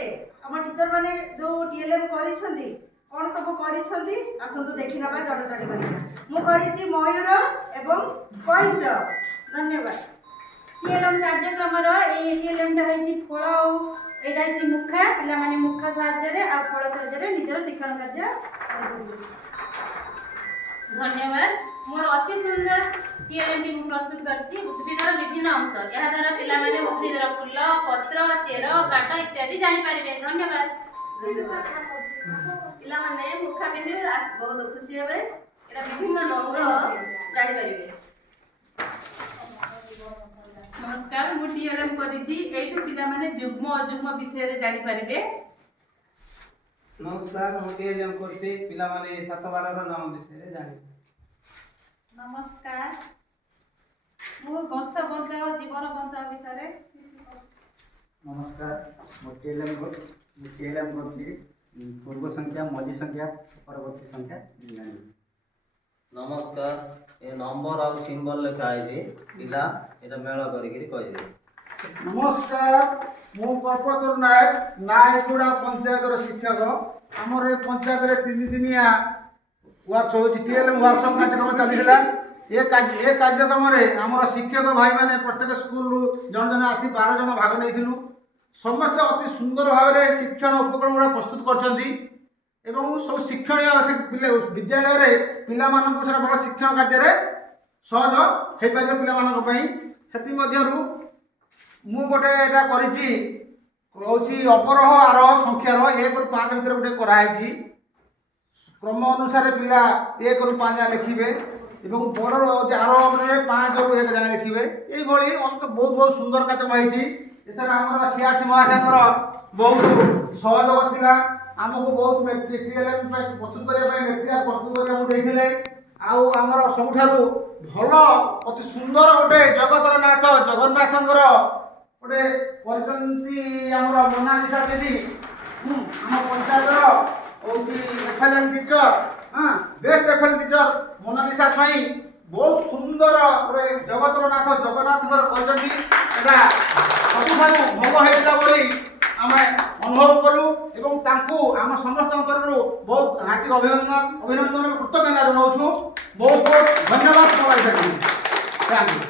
पटे आम टीचर माने जो टीएलएम करिसंदी कौन सब करिसंदी आसंतु देखि नबा जड़ जड़ करी मु करिछि मयूर एवं कइच। धन्यवाद। टीएलएम कार्यक्रम रो ए टीएलएम टा है फल एटा है मुखा पिला माने मुखा साहाय्य आ फल साहाय्य निजर शिक्षण कार्य। धन्यवाद। मोर अति सुंदर टीएलएम टी प्रस्तुत करछि उद्भिदर विभिन्न अंश या द्वारा पिला माने उद्भिदर फूल पत्र चेर काट इत्यादि जानि पारिबे। धन्यवाद। पिला माने मुखा पिंधि बहुत खुशी हेबे एटा विभिन्न रंग जानि पारिबे। नमस्कार मु टीएलएम करिछि एठु पिला माने जुग्म अजुग्म विषय रे जानि पारिबे। नमस्कार मु टीएलएम करछि पिला माने 7/12 रो नाम विषय रे जानि। नमस्कार मु गछ बचाओ जीवन बचाओ विषय रे। नमस्कार मु टीएलएम करछि पूर्व संख्या मझी संख्या परवर्ती संख्या जानि। नमस्कार ए नंबर और सिंबल लिखा है पिला एटा मेल करिकरी कहिबे। नमस्कार मु कर्पतर नायक नायकुड़ा पंचायत शिक्षक आमर ए पंचायत रे 3 दिनिया टीएलएम वर्कशॉप कार्यक्रम चलीला। ए कार्यक्रम रे आमर शिक्षक भाई माने प्रत्येक स्कूल जन जन आसी 12 जन भाग नैथिलु। समस्त अति सुंदर भाव में शिक्षण उपक्रम गुड़ा प्रस्तुत करछंती एवं सब शिक्षणीय विद्यालय रे पिला मानक सेटा बड़ शिक्षण कार्य रे सहज हे पारे पिला मानक पई सेति मध्यरु मु गोटे एटा करिछि कहउछि अपरह आरोह संख्यार 1 रु 5 भीतर गोटे कराइछि क्रम अनुसार पिला 1 रु 5 लिखिबे एवं बड़ आरोह रे 5 रु 1 जाय लिखिबे। एई भली हमके बहुत बहुत सुंदर कार्यक्रम होइछि। एथर हमर सियासी महाशंकर बहुत सहयोग थिला आमको बहुत टीएलएम प्रस्तुत करने मेटेरियल प्रस्तुत करने देते आउ आमर सबुठारु भल अति सुंदर गोटे जगतर नाथ जगन्नाथंकर गोटे करचंती आमर मोनालिसा दीदी आम पंचायतर होची एफएलएम टीचर हां बेस्ट एफएलएम टीचर मोनालिसा स्वाई बहुत सुंदर गोटे जगतर नाथ जगन्नाथंकर करचंती एटा सबुठारु भल हेला बोली आमे अनुभव करूँ एवं तांकु आम समस्त तरफ बहुत हार्दिक अभिनंदन कृतज्ञता जनाऊँ। बहुत बहुत धन्यवाद। Thank you.